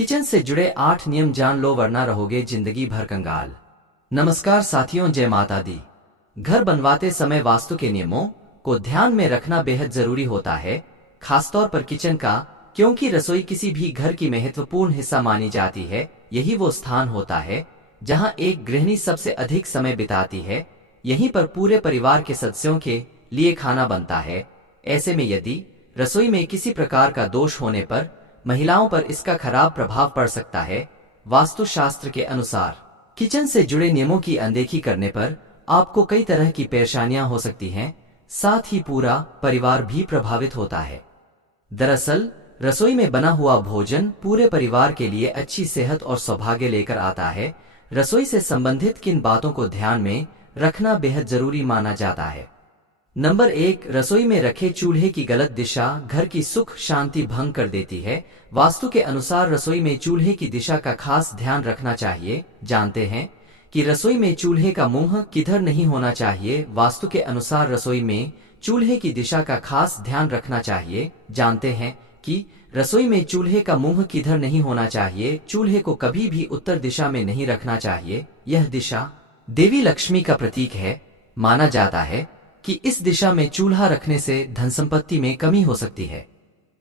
Kitchen से जुड़े 8 नियम जान लो वरना रहोगे जिंदगी भर कंगाल। नमस्कार साथियों, जय माता दी। घर बनवाते समय वास्तु के नियमों को ध्यान में रखना बेहद जरूरी होता है, खासतौर पर किचन का, क्योंकि रसोई किसी भी घर की महत्वपूर्ण हिस्सा मानी जाती है। यही वो स्थान होता है जहां एक गृहिणी सबसे अधिक समय बिताती है। यहीं पर पूरे परिवार के सदस्यों के लिए खाना बनता है। ऐसे में यदि रसोई में किसी प्रकार का दोष होने पर महिलाओं पर इसका खराब प्रभाव पड़ सकता है। वास्तुशास्त्र के अनुसार किचन से जुड़े नियमों की अनदेखी करने पर आपको कई तरह की परेशानियां हो सकती हैं, साथ ही पूरा परिवार भी प्रभावित होता है। दरअसल रसोई में बना हुआ भोजन पूरे परिवार के लिए अच्छी सेहत और सौभाग्य लेकर आता है। रसोई से संबंधित किन बातों को ध्यान में रखना बेहद जरूरी माना जाता है। नंबर 1, रसोई में रखे चूल्हे की गलत दिशा घर की सुख शांति भंग कर देती है। वास्तु के अनुसार रसोई में चूल्हे की दिशा का खास ध्यान रखना चाहिए। जानते हैं कि रसोई में चूल्हे का मुंह किधर नहीं होना चाहिए। वास्तु के अनुसार रसोई में चूल्हे की दिशा का खास ध्यान रखना चाहिए। जानते हैं कि रसोई में चूल्हे का मुंह किधर नहीं होना चाहिए। चूल्हे को कभी भी उत्तर दिशा में नहीं रखना चाहिए। यह दिशा देवी लक्ष्मी का प्रतीक है। माना जाता है कि इस दिशा में चूल्हा रखने से धन संपत्ति में कमी हो सकती है।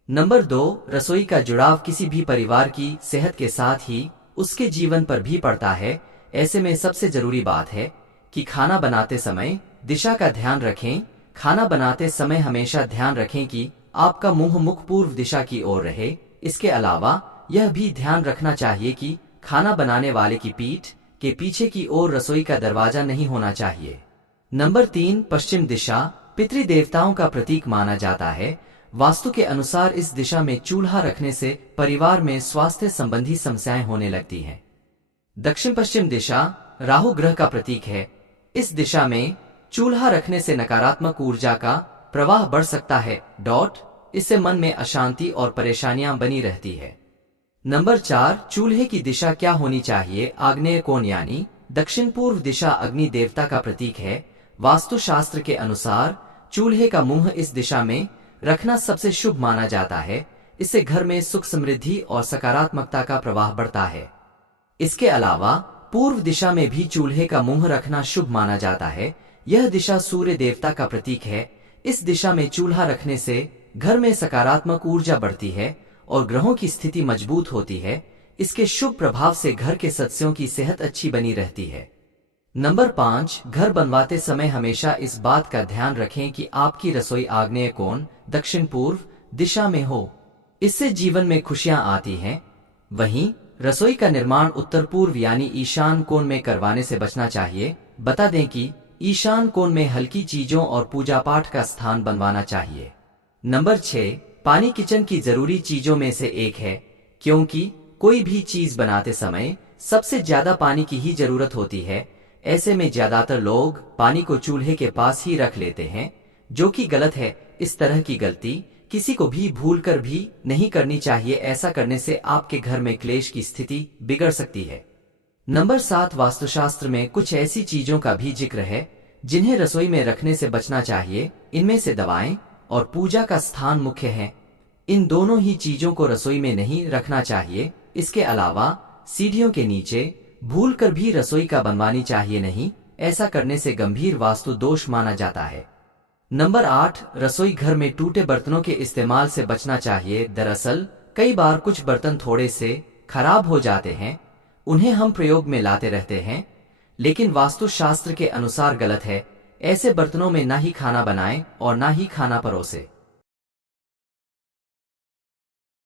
नंबर 2, रसोई का जुड़ाव किसी भी परिवार की सेहत के साथ ही उसके जीवन पर भी पड़ता है। ऐसे में सबसे जरूरी बात है कि खाना बनाते समय दिशा का ध्यान रखें। खाना बनाते समय हमेशा ध्यान रखें कि आपका मुंह मुख पूर्व दिशा की ओर रहे। इसके अलावा यह भी ध्यान रखना चाहिए कि खाना बनाने वाले की पीठ के पीछे की ओर रसोई का दरवाजा नहीं होना चाहिए। नंबर 3, पश्चिम दिशा पितृ देवताओं का प्रतीक माना जाता है। वास्तु के अनुसार इस दिशा में चूल्हा रखने से परिवार में स्वास्थ्य संबंधी समस्याएं होने लगती हैं। दक्षिण पश्चिम दिशा राहु ग्रह का प्रतीक है। इस दिशा में चूल्हा रखने से नकारात्मक ऊर्जा का प्रवाह बढ़ सकता है। इससे मन में अशांति और परेशानियां बनी रहती है। नंबर 4, चूल्हे की दिशा क्या होनी चाहिए। आग्नेय कोण यानी दक्षिण पूर्व दिशा अग्नि देवता का प्रतीक है। वास्तुशास्त्र के अनुसार चूल्हे का मुंह इस दिशा में रखना सबसे शुभ माना जाता है। इससे घर में सुख समृद्धि और सकारात्मकता का प्रवाह बढ़ता है। इसके अलावा पूर्व दिशा में भी चूल्हे का मुंह रखना शुभ माना जाता है। यह दिशा सूर्य देवता का प्रतीक है। इस दिशा में चूल्हा रखने से घर में सकारात्मक ऊर्जा बढ़ती है और ग्रहों की स्थिति मजबूत होती है। इसके शुभ प्रभाव से घर के सदस्यों की सेहत अच्छी बनी रहती है। नंबर 5, घर बनवाते समय हमेशा इस बात का ध्यान रखें कि आपकी रसोई आग्नेय कोण दक्षिण पूर्व दिशा में हो। इससे जीवन में खुशियां आती हैं। वहीं रसोई का निर्माण उत्तर पूर्व यानी ईशान कोण में करवाने से बचना चाहिए। बता दें कि ईशान कोण में हल्की चीजों और पूजा पाठ का स्थान बनवाना चाहिए। नंबर 6, पानी किचन की जरूरी चीजों में से एक है, क्योंकि कोई भी चीज बनाते समय सबसे ज्यादा पानी की ही जरूरत होती है। ऐसे में ज्यादातर लोग पानी को चूल्हे के पास ही रख लेते हैं, जो कि गलत है। इस तरह की गलती किसी को भी भूलकर भी नहीं करनी चाहिए। ऐसा करने से आपके घर में क्लेश की स्थिति बिगड़ सकती है। नंबर 7, वास्तुशास्त्र में कुछ ऐसी चीजों का भी जिक्र है जिन्हें रसोई में रखने से बचना चाहिए। इनमें से दवाएं और पूजा का स्थान मुख्य हैं। इन दोनों ही चीजों को रसोई में नहीं रखना चाहिए। इसके अलावा सीढ़ियों के नीचे भूलकर भी रसोई का बनवानी चाहिए नहीं। ऐसा करने से गंभीर वास्तु दोष माना जाता है। नंबर 8, रसोई घर में टूटे बर्तनों के इस्तेमाल से बचना चाहिए। दरअसल कई बार कुछ बर्तन थोड़े से खराब हो जाते हैं, उन्हें हम प्रयोग में लाते रहते हैं, लेकिन वास्तुशास्त्र के अनुसार गलत है। ऐसे बर्तनों में ना ही खाना बनाएं और ना ही खाना परोसे।